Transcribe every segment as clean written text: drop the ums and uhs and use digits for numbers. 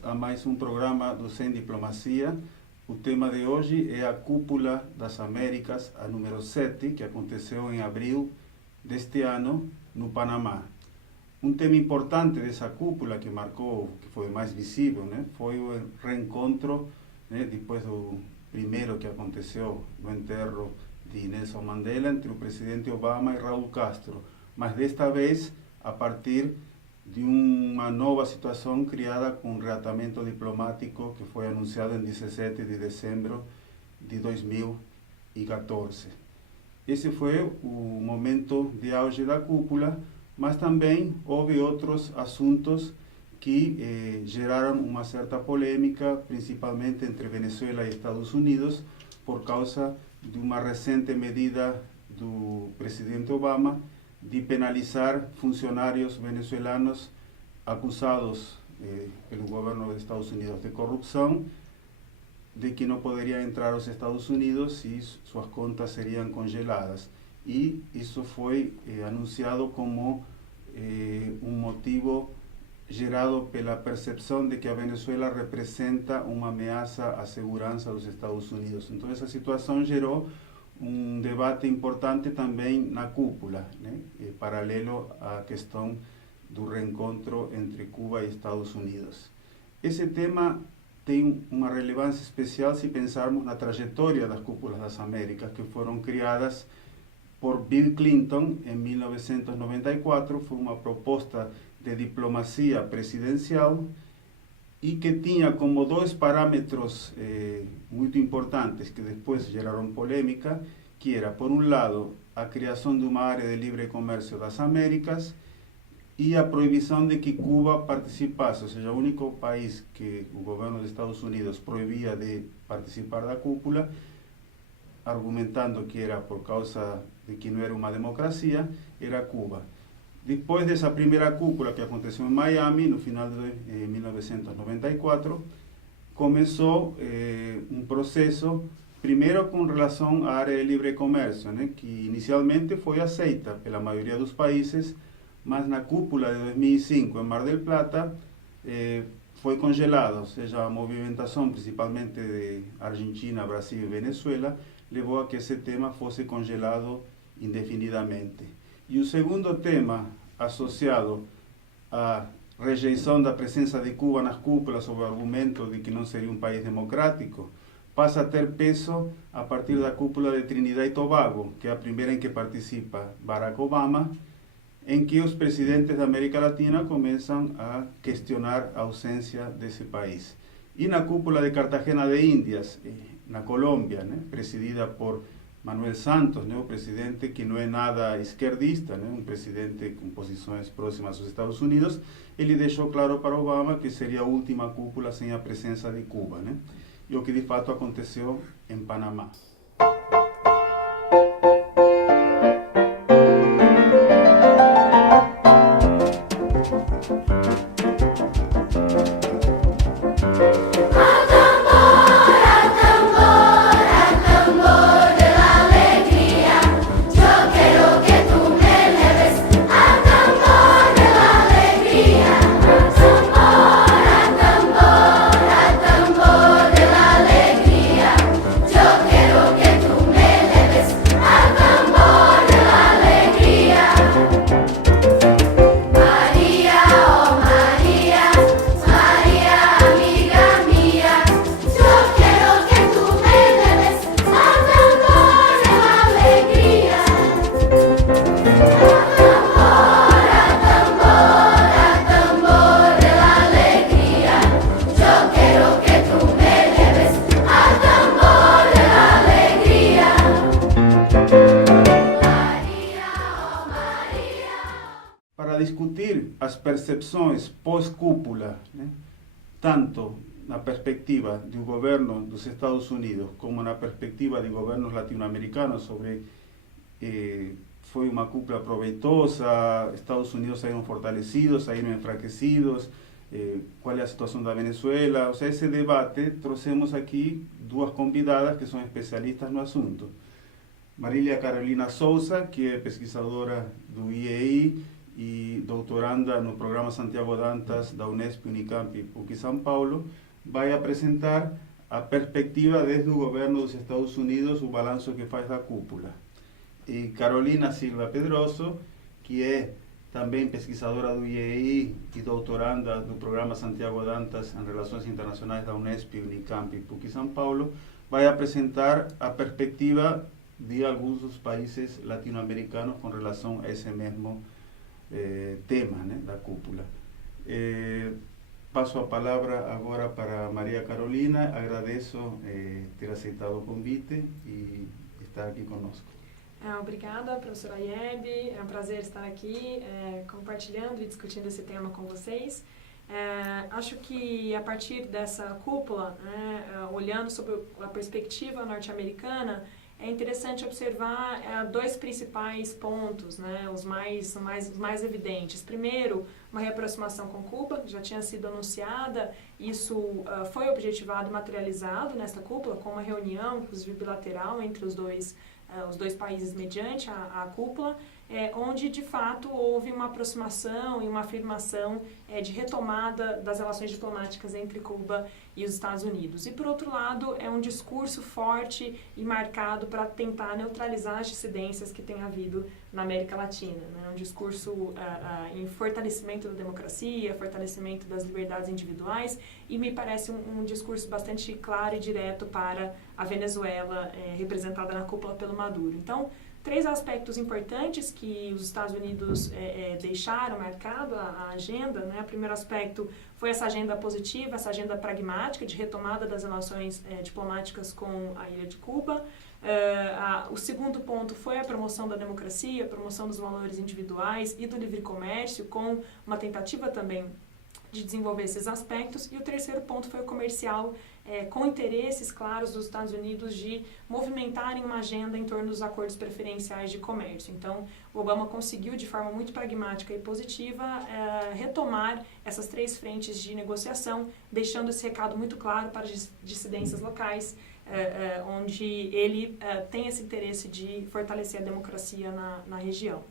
bem-vindos a mais um programa do Sem Diplomacia. O tema de hoje é a Cúpula das Américas, a número 7, que aconteceu em abril deste ano no Panamá. Um tema importante dessa cúpula que marcou, que foi mais visível, né, foi o reencontro, né, depois do primeiro que aconteceu no enterro de Nelson Mandela, entre o presidente Obama e Raul Castro, mas desta vez a partir de uma nova situação criada com um reatamento diplomático que foi anunciado em 17 de dezembro de 2014. Esse foi o momento de auge da cúpula, mas também houve outros assuntos que geraram uma certa polêmica, principalmente entre Venezuela e Estados Unidos, por causa de uma recente medida do presidente Obama de penalizar funcionários venezuelanos acusados pelo governo dos Estados Unidos de corrupção, de que não poderiam entrar aos Estados Unidos e suas contas seriam congeladas. E isso foi anunciado como um motivo gerado pela percepção de que a Venezuela representa uma ameaça à segurança dos Estados Unidos. Então essa situação gerou um debate importante também na cúpula, né? Paralelo à questão do reencontro entre Cuba e Estados Unidos. Esse tema tem uma relevância especial se pensarmos na trajetória das cúpulas das Américas, que foram criadas por Bill Clinton em 1994, foi uma proposta de diplomacia presidencial e que tinha como dois parâmetros muito importantes que depois geraram polêmica, que era, por um lado, a criação de uma área de livre comércio das Américas e a proibição de que Cuba participasse, ou seja, o único país que o governo dos Estados Unidos proibia de participar da cúpula, argumentando que era por causa de que não era uma democracia, era Cuba. Depois dessa primeira cúpula que aconteceu em Miami, no final de 1994, começou um processo, primeiro com relação à área de livre comércio, né, que inicialmente foi aceita pela maioria dos países, mas na cúpula de 2005 em Mar del Plata foi congelada, ou seja, a movimentação principalmente de Argentina, Brasil e Venezuela levou a que esse tema fosse congelado indefinidamente. E o segundo tema associado à rejeição da presença de Cuba nas cúpulas sob o argumento de que não seria um país democrático, passa a ter peso a partir da cúpula de Trinidad e Tobago, que é a primeira em que participa Barack Obama, em que os presidentes da América Latina começam a questionar a ausência desse país. E na cúpula de Cartagena de Índias, na Colômbia, né, presidida por Manuel Santos, né, o presidente que não é nada esquerdista, né, um presidente com posições próximas aos Estados Unidos, ele deixou claro para Obama que seria a última cúpula sem a presença de Cuba, né, e o que de fato aconteceu em Panamá. Discutir as percepções pós-cúpula, né, tanto na perspectiva do governo dos Estados Unidos como na perspectiva de governos latino-americanos sobre foi uma cúpula proveitosa, Estados Unidos saíram fortalecidos, saíram enfraquecidos, qual é a situação da Venezuela, ou seja, esse debate trouxemos aqui duas convidadas que são especialistas no assunto. Marília Carolina Souza, que é pesquisadora do IEI e doutoranda no programa Santiago Dantas da Unesp, Unicamp e PUC São Paulo, vai apresentar a perspectiva desde o governo dos Estados Unidos, o balanço que faz da cúpula. E Carolina Silva Pedroso, que é também pesquisadora do IEI e doutoranda do programa Santiago Dantas em Relações Internacionais da Unesp, Unicamp e PUC São Paulo, vai apresentar a perspectiva de alguns dos países latino-americanos com relação a esse mesmo tema, né, da cúpula. Passo a palavra agora para Maria Carolina. Agradeço ter aceitado o convite e estar aqui conosco. Obrigada, professora Ayeb. É um prazer estar aqui compartilhando e discutindo esse tema com vocês. Acho que a partir dessa cúpula, olhando sobre a perspectiva norte-americana, é interessante observar dois principais pontos, né, os mais evidentes. Primeiro, uma reaproximação com Cuba, já tinha sido anunciada, isso foi objetivado e materializado nesta cúpula, com uma reunião, inclusive bilateral, entre os dois países mediante a cúpula, onde de fato houve uma aproximação e uma afirmação de retomada das relações diplomáticas entre Cuba e os Estados Unidos. E por outro lado, é um discurso forte e marcado para tentar neutralizar as dissidências que tem havido na América Latina, né? Um discurso em fortalecimento da democracia, fortalecimento das liberdades individuais, e me parece um discurso bastante claro e direto para a Venezuela, representada na cúpula pelo Maduro. Então, três aspectos importantes que os Estados Unidos deixaram marcado a agenda, né? O primeiro aspecto foi essa agenda positiva, essa agenda pragmática de retomada das relações diplomáticas com a ilha de Cuba. O segundo ponto foi a promoção da democracia, a promoção dos valores individuais e do livre comércio, com uma tentativa também de desenvolver esses aspectos. E o terceiro ponto foi o comercial, com interesses claros dos Estados Unidos de movimentarem uma agenda em torno dos acordos preferenciais de comércio. Então, o Obama conseguiu, de forma muito pragmática e positiva, retomar essas três frentes de negociação, deixando esse recado muito claro para as dissidências locais, onde ele tem esse interesse de fortalecer a democracia na região.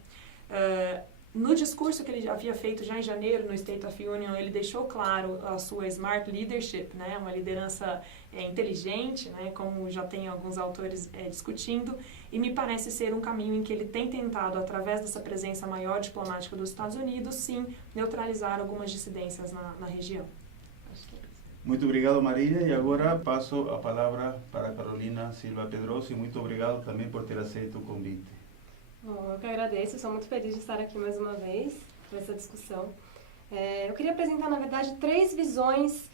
No discurso que ele havia feito já em janeiro no State of Union, ele deixou claro a sua smart leadership, né, uma liderança inteligente, né, como já tem alguns autores discutindo, e me parece ser um caminho em que ele tem tentado, através dessa presença maior diplomática dos Estados Unidos, sim, neutralizar algumas dissidências na região. Acho que é isso. Muito obrigado, Marília, e agora passo a palavra para Carolina Silva Pedroso, e muito obrigado também por ter aceito o convite. Bom, eu que agradeço, sou muito feliz de estar aqui mais uma vez para essa discussão. Eu queria apresentar, na verdade, três visões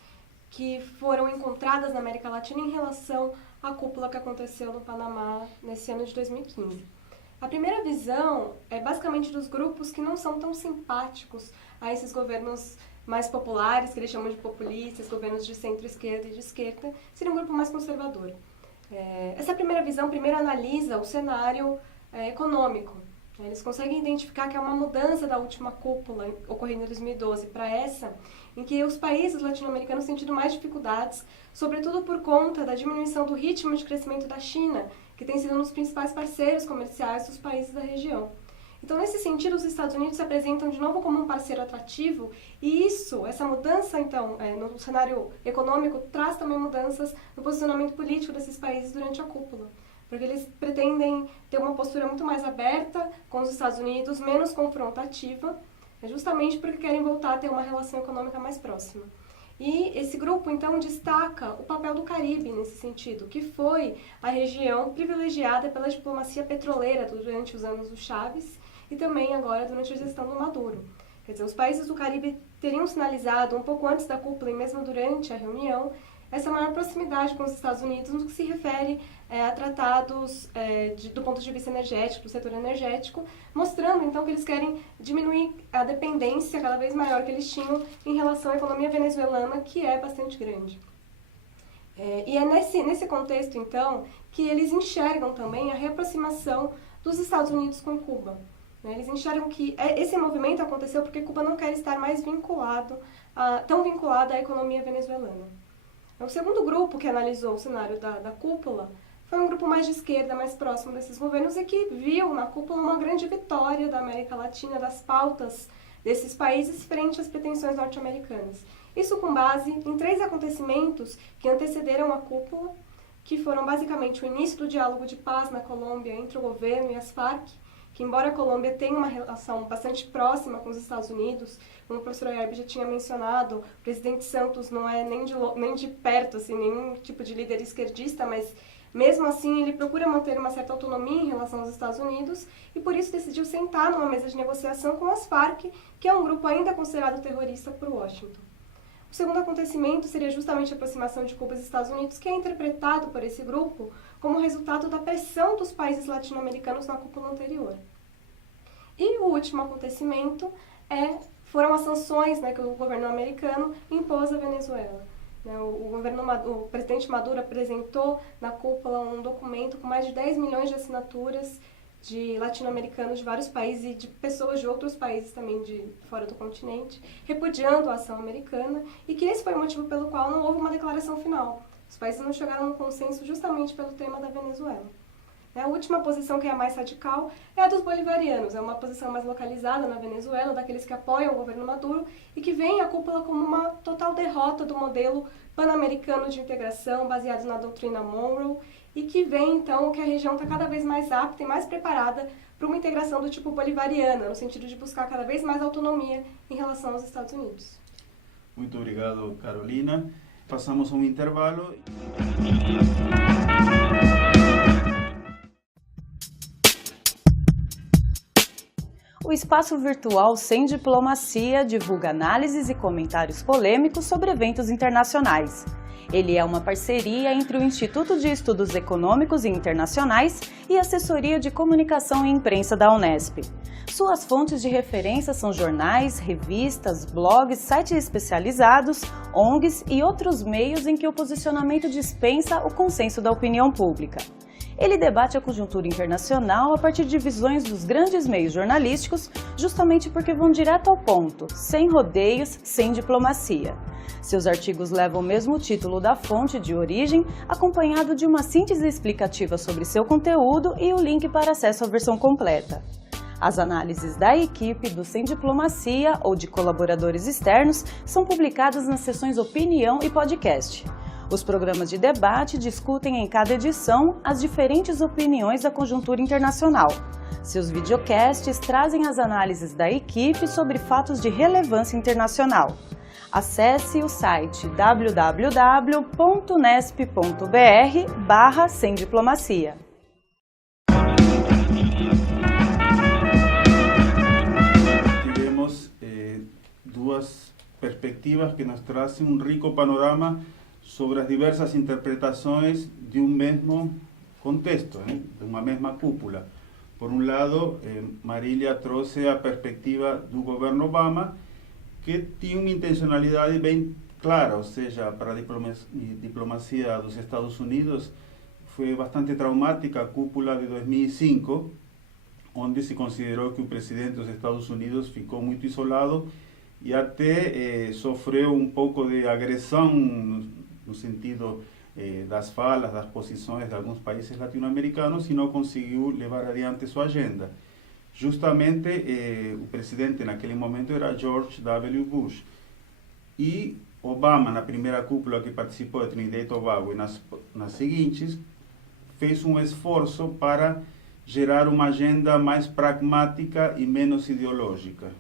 que foram encontradas na América Latina em relação à cúpula que aconteceu no Panamá nesse ano de 2015. A primeira visão é basicamente dos grupos que não são tão simpáticos a esses governos mais populares, que eles chamam de populistas, governos de centro-esquerda e de esquerda, seria um grupo mais conservador. Essa primeira visão primeiro analisa o cenário econômico. Eles conseguem identificar que é uma mudança da última cúpula ocorrida em 2012 para essa, em que os países latino-americanos têm tido mais dificuldades, sobretudo por conta da diminuição do ritmo de crescimento da China, que tem sido um dos principais parceiros comerciais dos países da região. Então, nesse sentido, os Estados Unidos se apresentam de novo como um parceiro atrativo, e essa mudança, então, no cenário econômico, traz também mudanças no posicionamento político desses países durante a cúpula. Porque eles pretendem ter uma postura muito mais aberta com os Estados Unidos, menos confrontativa, justamente porque querem voltar a ter uma relação econômica mais próxima. E esse grupo, então, destaca o papel do Caribe nesse sentido, que foi a região privilegiada pela diplomacia petroleira durante os anos do Chávez e também agora durante a gestão do Maduro. Quer dizer, os países do Caribe teriam sinalizado um pouco antes da cúpula e mesmo durante a reunião essa maior proximidade com os Estados Unidos no que se refere a tratados do ponto de vista energético, do setor energético, mostrando então que eles querem diminuir a dependência cada vez maior que eles tinham em relação à economia venezuelana, que é bastante grande. E é nesse contexto, então, que eles enxergam também a reaproximação dos Estados Unidos com Cuba. Eles enxergam que esse movimento aconteceu porque Cuba não quer estar mais tão vinculada à economia venezuelana. O segundo grupo que analisou o cenário da cúpula foi um grupo mais de esquerda, mais próximo desses governos e que viu na cúpula uma grande vitória da América Latina, das pautas desses países frente às pretensões norte-americanas. Isso com base em 3 acontecimentos que antecederam a cúpula, que foram basicamente o início do diálogo de paz na Colômbia entre o governo e as Farc, que embora a Colômbia tenha uma relação bastante próxima com os Estados Unidos, como o professor Ayarbe já tinha mencionado, o presidente Santos não é nem de perto assim, nenhum tipo de líder esquerdista, mas mesmo assim ele procura manter uma certa autonomia em relação aos Estados Unidos e por isso decidiu sentar numa mesa de negociação com as Farc, que é um grupo ainda considerado terrorista por Washington. O segundo acontecimento seria justamente a aproximação de Cuba e Estados Unidos, que é interpretado por esse grupo como resultado da pressão dos países latino-americanos na cúpula anterior. E o último acontecimento foram as sanções, que o governo americano impôs à Venezuela. O presidente Maduro apresentou na cúpula um documento com mais de 10 milhões de assinaturas de latino-americanos de vários países e de pessoas de outros países também de fora do continente, repudiando a ação americana e que esse foi o motivo pelo qual não houve uma declaração final. Os países não chegaram a um consenso justamente pelo tema da Venezuela. A última posição, que é a mais radical, é a dos bolivarianos. É uma posição mais localizada na Venezuela, daqueles que apoiam o governo Maduro e que veem a cúpula como uma total derrota do modelo pan-americano de integração baseado na doutrina Monroe e que vê, então, que a região está cada vez mais apta e mais preparada para uma integração do tipo bolivariana, no sentido de buscar cada vez mais autonomia em relação aos Estados Unidos. Muito obrigado, Carolina. Passamos um intervalo. O espaço virtual Sem Diplomacia divulga análises e comentários polêmicos sobre eventos internacionais. Ele é uma parceria entre o Instituto de Estudos Econômicos e Internacionais e a Assessoria de Comunicação e Imprensa da Unesp. Suas fontes de referência são jornais, revistas, blogs, sites especializados, ONGs e outros meios em que o posicionamento dispensa o consenso da opinião pública. Ele debate a conjuntura internacional a partir de visões dos grandes meios jornalísticos, justamente porque vão direto ao ponto, sem rodeios, sem diplomacia. Seus artigos levam o mesmo título da fonte de origem, acompanhado de uma síntese explicativa sobre seu conteúdo e o link para acesso à versão completa. As análises da equipe do Sem Diplomacia ou de colaboradores externos são publicadas nas seções Opinião e Podcast. Os programas de debate discutem em cada edição as diferentes opiniões da conjuntura internacional. Seus videocasts trazem as análises da equipe sobre fatos de relevância internacional. Acesse o site www.unesp.br/semdiplomacia. Tivemos duas perspectivas que nos trazem um rico panorama sobre as diversas interpretações de um mesmo contexto, de uma mesma cúpula. Por um lado, Marília trouxe a perspectiva do governo Obama, que tinha uma intencionalidade bem clara, ou seja, para a diplomacia dos Estados Unidos foi bastante traumática a cúpula de 2005, onde se considerou que o presidente dos Estados Unidos ficou muito isolado e até sofreu um pouco de agressão no sentido das falas, das posições de alguns países latino-americanos e não conseguiu levar adiante sua agenda. Justamente o presidente naquele momento era George W. Bush. E Obama, na primeira cúpula que participou de Trinidad e Tobago e nas seguintes, fez um esforço para gerar uma agenda mais pragmática e menos ideológica.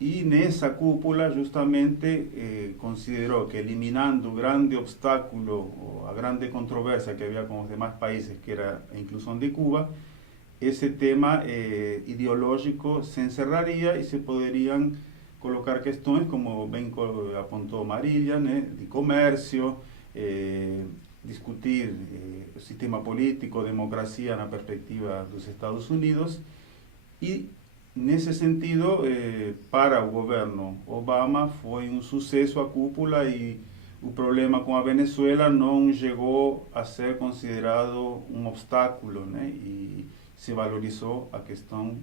E nessa cúpula, justamente, considerou que eliminando o grande obstáculo, a grande controvérsia que havia com os demais países, que era a inclusão de Cuba, esse tema ideológico se encerraria e se poderiam colocar questões, como bem apontou Marília, de comércio, discutir o sistema político, democracia na perspectiva dos Estados Unidos. E, nesse sentido, para o governo Obama, foi um sucesso a cúpula e o problema com a Venezuela não chegou a ser considerado um obstáculo, e se valorizou a questão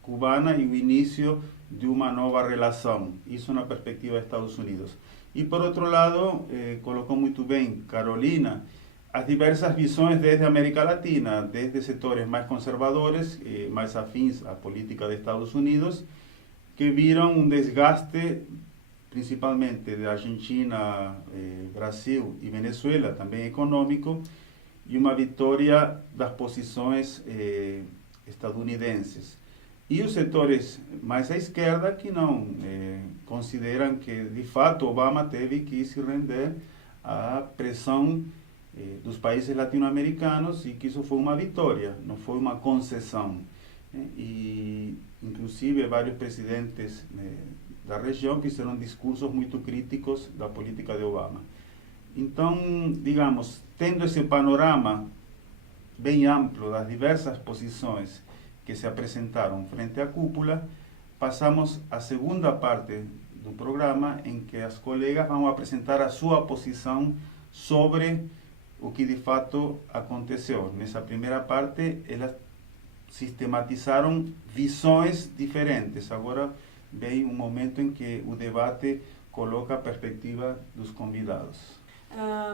cubana e o início de uma nova relação, isso na perspectiva dos Estados Unidos. E por outro lado, colocou muito bem Carolina, as diversas visões desde a América Latina, desde setores mais conservadores, mais afins à política de Estados Unidos, que viram um desgaste, principalmente da Argentina, Brasil e Venezuela, também econômico, e uma vitória das posições estadunidenses. E os setores mais à esquerda que não consideram que, de fato, Obama teve que se render à pressão dos países latino-americanos e que isso foi uma vitória, não foi uma concessão. E, inclusive, vários presidentes da região fizeram discursos muito críticos da política de Obama. Então, digamos, tendo esse panorama bem amplo das diversas posições que se apresentaram frente à cúpula, passamos à segunda parte do programa, em que as colegas vão apresentar a sua posição sobre o que de fato aconteceu. Nessa primeira parte, elas sistematizaram visões diferentes. Agora vem um momento em que o debate coloca a perspectiva dos convidados.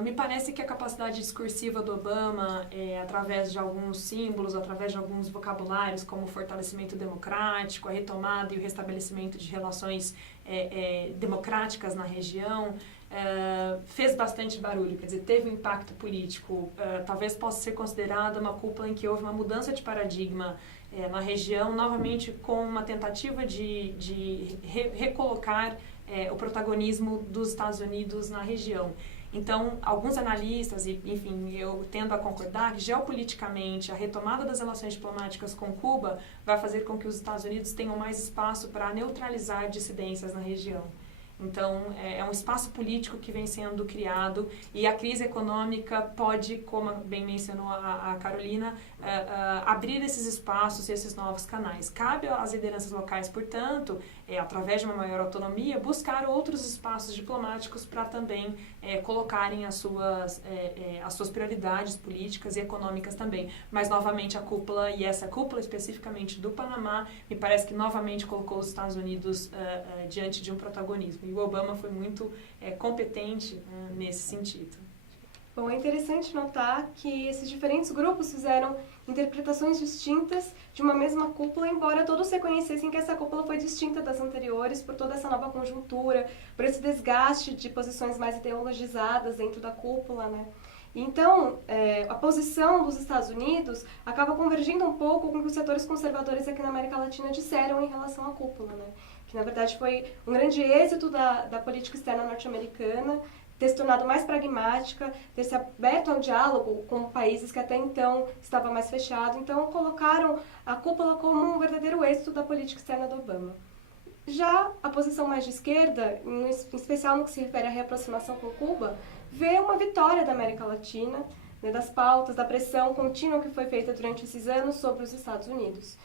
Me parece que a capacidade discursiva do Obama, através de alguns símbolos, através de alguns vocabulários, como o fortalecimento democrático, a retomada e o restabelecimento de relações democráticas na região, fez bastante barulho, quer dizer, teve um impacto político. Talvez possa ser considerada uma cúpula em que houve uma mudança de paradigma na região, novamente com uma tentativa de recolocar o protagonismo dos Estados Unidos na região. Então, alguns analistas, e enfim, eu tendo a concordar que geopoliticamente a retomada das relações diplomáticas com Cuba vai fazer com que os Estados Unidos tenham mais espaço para neutralizar dissidências na região. Então, é um espaço político que vem sendo criado e a crise econômica pode, como bem mencionou a Carolina, abrir esses espaços e esses novos canais. Cabe às lideranças locais, portanto, através de uma maior autonomia, buscar outros espaços diplomáticos para também colocarem as suas prioridades políticas e econômicas também. Mas, novamente, a cúpula, e essa cúpula especificamente do Panamá, me parece que novamente colocou os Estados Unidos diante de um protagonismo. E o Obama foi muito competente nesse sentido. Bom, é interessante notar que esses diferentes grupos fizeram interpretações distintas de uma mesma cúpula, embora todos reconhecessem que essa cúpula foi distinta das anteriores por toda essa nova conjuntura, por esse desgaste de posições mais ideologizadas dentro da cúpula, né? Então, a posição dos Estados Unidos acaba convergindo um pouco com o que os setores conservadores aqui na América Latina disseram em relação à cúpula, né? Que, na verdade, foi um grande êxito da política externa norte-americana, ter se tornado mais pragmática, ter se aberto ao diálogo com países que até então estavam mais fechados. Então, colocaram a cúpula como um verdadeiro êxito da política externa do Obama. Já a posição mais de esquerda, em especial no que se refere à reaproximação com Cuba, vê uma vitória da América Latina, né, das pautas, da pressão contínua que foi feita durante esses anos sobre os Estados Unidos.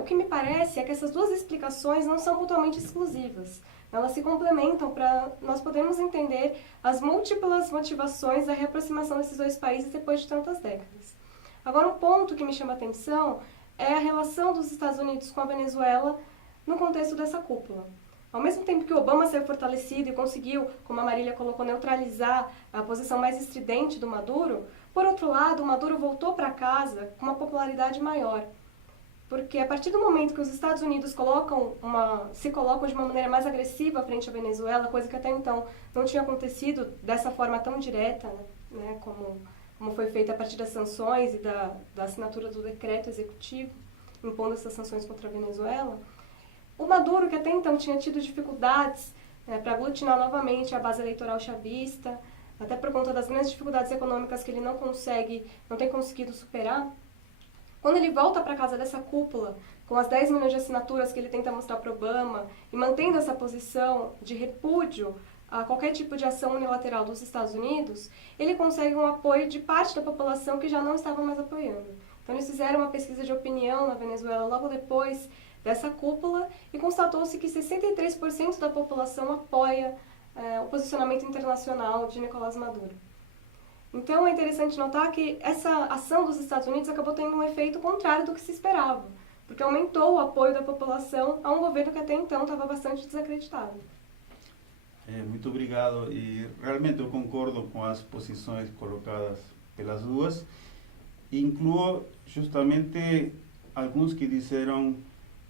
O que me parece é que essas duas explicações não são mutuamente exclusivas. Elas se complementam para nós podermos entender as múltiplas motivações da reaproximação desses dois países depois de tantas décadas. Agora, um ponto que me chama a atenção é a relação dos Estados Unidos com a Venezuela no contexto dessa cúpula. Ao mesmo tempo que Obama saiu fortalecido e conseguiu, como a Marília colocou, neutralizar a posição mais estridente do Maduro, por outro lado, o Maduro voltou para casa com uma popularidade maior. Porque a partir do momento que os Estados Unidos se colocam de uma maneira mais agressiva frente à Venezuela, coisa que até então não tinha acontecido dessa forma tão direta, né, como foi feita a partir das sanções e da assinatura do decreto executivo impondo essas sanções contra a Venezuela, o Maduro, que até então tinha tido dificuldades para aglutinar novamente a base eleitoral chavista, até por conta das grandes dificuldades econômicas que ele não tem conseguido superar, quando ele volta para casa dessa cúpula, com as 10 milhões de assinaturas que ele tenta mostrar para Obama, e mantendo essa posição de repúdio a qualquer tipo de ação unilateral dos Estados Unidos, ele consegue um apoio de parte da população que já não estava mais apoiando. Então eles fizeram uma pesquisa de opinião na Venezuela logo depois dessa cúpula e constatou-se que 63% da população apoia o posicionamento internacional de Nicolás Maduro. Então, é interessante notar que essa ação dos Estados Unidos acabou tendo um efeito contrário do que se esperava, porque aumentou o apoio da população a um governo que até então estava bastante desacreditado. Muito obrigado. E realmente eu concordo com as posições colocadas pelas duas. Incluo justamente alguns que disseram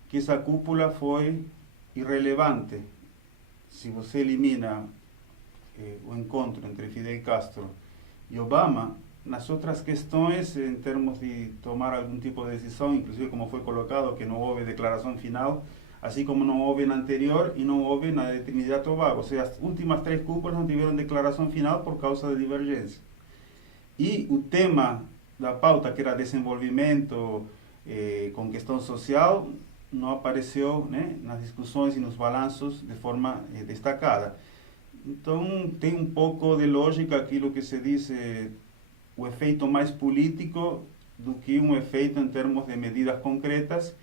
que essa cúpula foi irrelevante. Se você elimina o encontro entre Fidel Castro e Obama, nas outras questões, em termos de tomar algum tipo de decisão, inclusive como foi colocado, que não houve declaração final, assim como não houve na anterior e não houve na de Trinidad e Tobago. Ou seja, as últimas 3 cúpulas não tiveram declaração final por causa de divergência. E o tema da pauta, que era desenvolvimento com questão social, não apareceu, né, nas discussões e nos balanços de forma destacada. Então, tem um pouco de lógica aquilo que se diz o efeito mais político do que um efeito em termos de medidas concretas,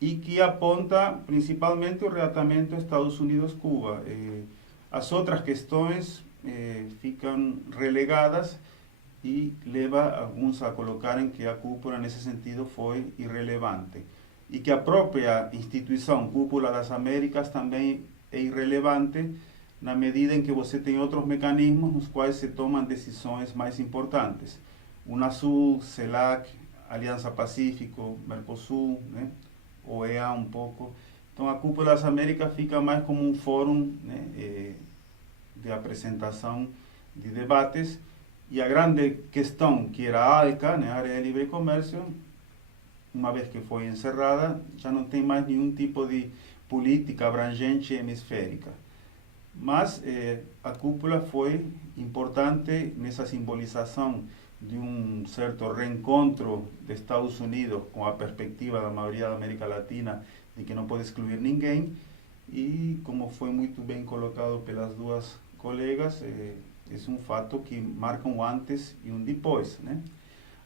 e que aponta principalmente o reatamento Estados Unidos-Cuba. As outras questões ficam relegadas e leva alguns a colocarem que a cúpula, nesse sentido, foi irrelevante. E que a própria instituição Cúpula das Américas também é irrelevante, na medida em que você tem outros mecanismos nos quais se tomam decisões mais importantes. Unasul, CELAC, Aliança Pacífico, Mercosul, né? OEA um pouco. Então a Cúpula das Américas fica mais como um fórum, né, de apresentação de debates, e a grande questão, que era a ALCA, né, a Área de Livre Comércio, uma vez que foi encerrada, já não tem mais nenhum tipo de política abrangente hemisférica. Mas a cúpula foi importante nessa simbolização de um certo reencontro de Estados Unidos com a perspectiva da maioria da América Latina de que não pode excluir ninguém, e como foi muito bem colocado pelas duas colegas, é um fato que marca um antes e um depois, né?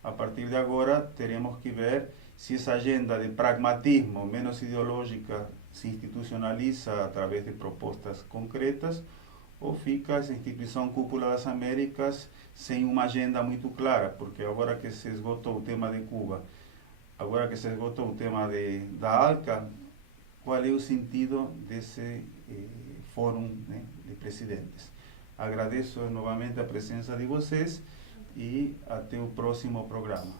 A partir de agora teremos que ver se essa agenda de pragmatismo menos ideológica se institucionaliza através de propostas concretas, ou fica essa instituição Cúpula das Américas sem uma agenda muito clara, porque agora que se esgotou o tema de Cuba, agora que se esgotou o tema da ALCA, qual é o sentido desse fórum, né, de presidentes? Agradeço novamente a presença de vocês e até o próximo programa.